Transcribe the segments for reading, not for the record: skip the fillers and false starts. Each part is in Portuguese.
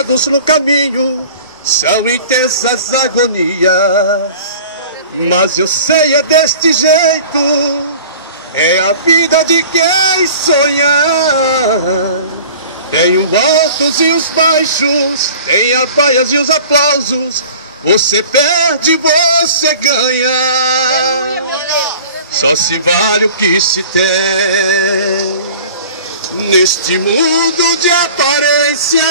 cruzados no caminho são intensas agonias, mas eu sei é deste jeito, é a vida de quem sonha. Tem os altos e os baixos, tem as vaias e os aplausos, você perde, você ganha. Só se vale o que se tem neste mundo de aparências.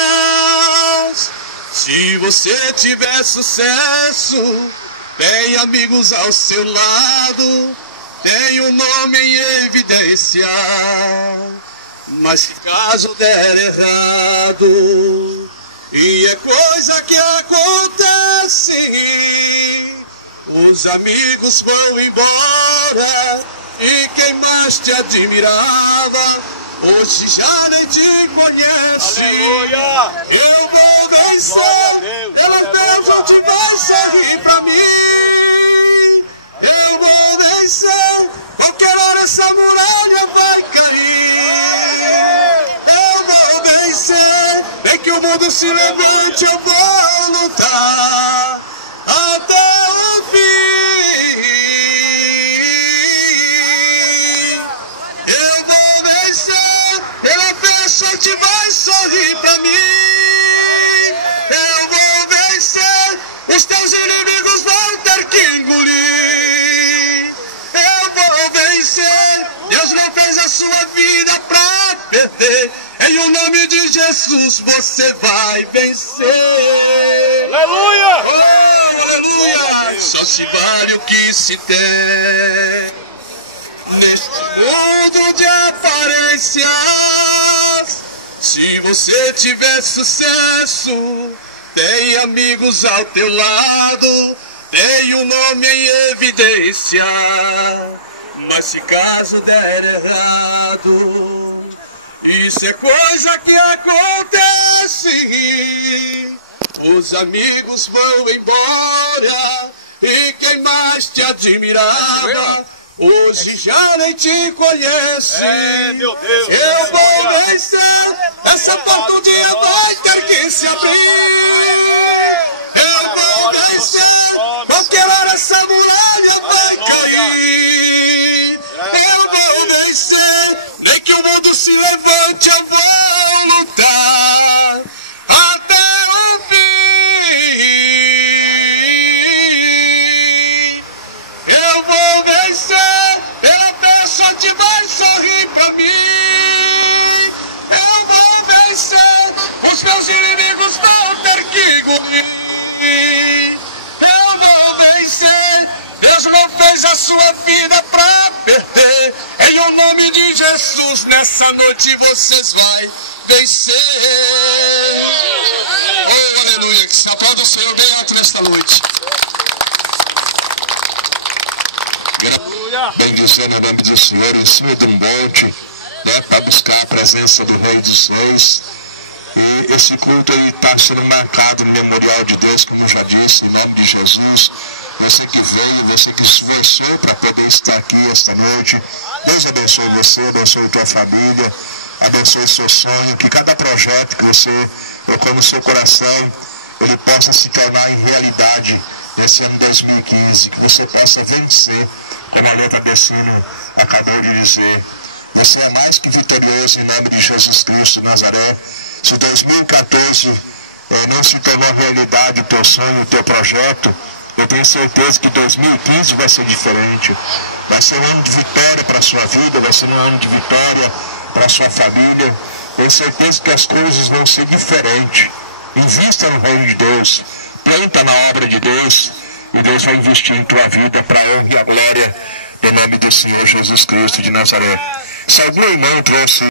Se você tiver sucesso, tem amigos ao seu lado, tem um nome em evidência. Mas se caso der errado, e é coisa que acontece, os amigos vão embora, e quem mais te admirava hoje já nem te conhece. Aleluia! Eu vou vencer, elas beijam te vai sorrir pra mim. Eu vou vencer, qualquer hora essa muralha vai cair. Eu vou vencer, nem que o mundo se levante, eu vou lutar até o fim. Eu vou vencer, pela pessoa te vai sorrir pra mim. Eu vou vencer, os teus inimigos vão ter que engolir. Eu vou vencer, Deus não fez a sua vida pra perder. Em o nome de Jesus você vai vencer. Aleluia! Oh, aleluia! Só se vale o que se tem neste mundo de aparências. Se você tiver sucesso, tem amigos ao teu lado, tem um nome em evidência. Mas se caso der errado, isso é coisa que acontece. Os amigos vão embora, e quem mais te admirava hoje já nem te conhece. Meu Deus! Eu vou vencer, essa porta um dia vai ter que se abrir. Eu vou vencer, qualquer hora essa muralha vai cair. Eu vou vencer, nem que o mundo se levante, eu vou lutar até o fim. Eu vou vencer, pela pessoa te vai sorrir pra mim. Eu vou vencer, os meus inimigos vão ter que engolir. Eu vou vencer, Deus não fez a sua vida pra perder. Em o nome de Jesus, nessa noite vocês vão vencer. Oh, aleluia, que se aplauda o Senhor bem alto nesta noite. Bem dizer em nome do Senhor, em cima de um monte, né, para buscar a presença do Rei dos Reis. E esse culto está sendo marcado no memorial de Deus, como eu já disse, em nome de Jesus. Você que veio, você que se esforçou para poder estar aqui esta noite, Deus abençoe você, abençoe tua família, abençoe seu sonho, que cada projeto que você colocou no seu coração, ele possa se tornar em realidade nesse ano 2015, que você possa vencer, como a letra desse hino acabou de dizer. Você é mais que vitorioso em nome de Jesus Cristo de Nazaré. Se 2014 não se tornou realidade o teu sonho, o teu projeto, eu tenho certeza que 2015 vai ser diferente. Vai ser um ano de vitória para a sua vida, vai ser um ano de vitória para a sua família. Tenho certeza que as coisas vão ser diferentes. Invista no reino de Deus, planta na obra de Deus, e Deus vai investir em tua vida para a honra e a glória do nome do Senhor Jesus Cristo de Nazaré. Se algum irmão trouxe